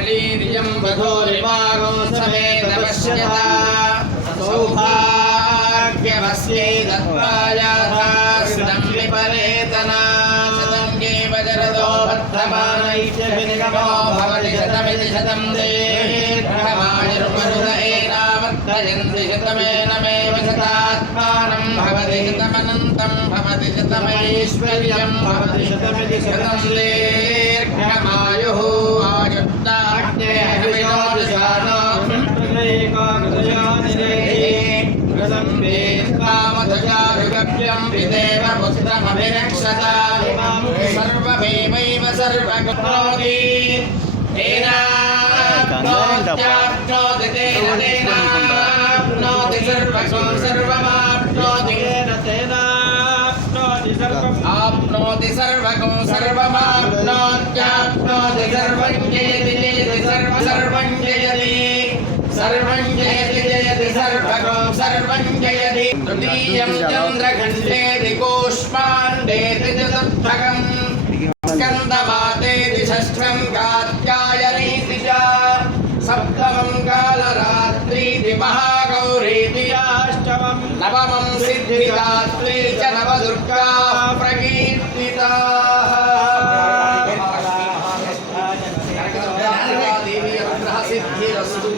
वीर्यं वधूरिवागो समेत पश्यता सौभाग्यमस्यै दत्तायाथास्तं विपरेतना शतं एव जरदो वर्धमानैत्यभिनिगमो भवति शतमिति शतं दीर्घमायुर्मरुद एनावर्तयन्ति शतमेनमेव शतात्मानं भवति शतमनन्तं भवति शतमैश्वर्यं भवति शतमिति शतं दीर्घमायुः कामधजाभिगभ्यं विदेव पुस्तमभिरक्षता सर्वमेवैव सर्वकरोति तेनाप्नोत्याप्नोति तेन तेनाप्नोति सर्वकं सर्वमाप्नोति आप्नोति सर्वकं सर्वमाप्नोत्याप्नोति सर्वं जयति जयति सर्व सर्वं जयति सर्वं जयति जयति सर्वकं सर्वं जयति तृतीयं चन्द्रखण्डेति कूष्माण्डेति चतुर्थकम् स्कन्दमातेति षष्ठं कात्यायनीति च नवमं सिद्धिदात्री च नवदुर्गा प्रकीर्तिताः सिद्धिरस्तु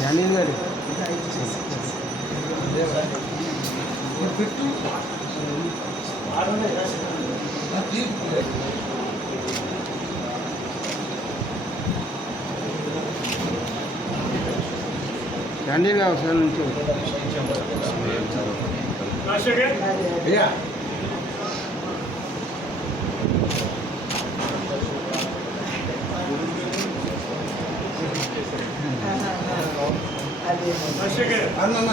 జ్ఞానేంద్ర గారు జ్ఞానేంద్ర దండి వ్యవసాయం నుంచి అన్న